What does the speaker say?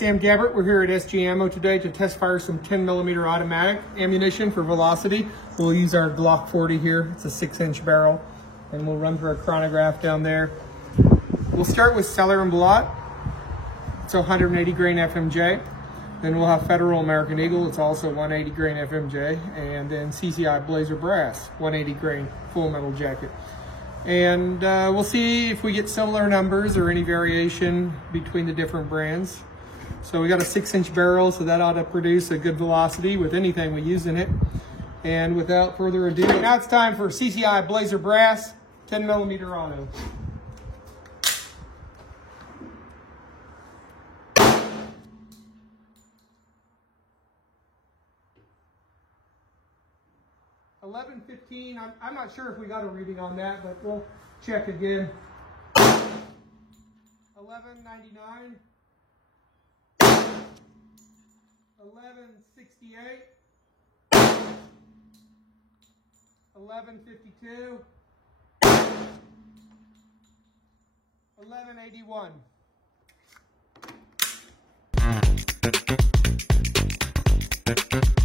Sam Gabbert. We're here at SG Ammo today to test fire some 10mm automatic ammunition for velocity. We'll use our Glock 40 here. It's a 6-inch barrel, and we'll run through a chronograph down there. We'll start with Cellar and Blot. It's a 180 grain FMJ. Then we'll have Federal American Eagle. It's also 180 grain FMJ. And then CCI Blazer Brass, 180 grain full metal jacket. And we'll see if we get similar numbers or any variation between the different brands. So we got a 6-inch barrel, so that ought to produce a good velocity with anything we use in it. And without further ado, now it's time for CCI Blazer Brass 10mm auto. $11.15. I'm not sure if we got a reading on that, but we'll check again. $11.99. $11.68. $11.52. $11.81.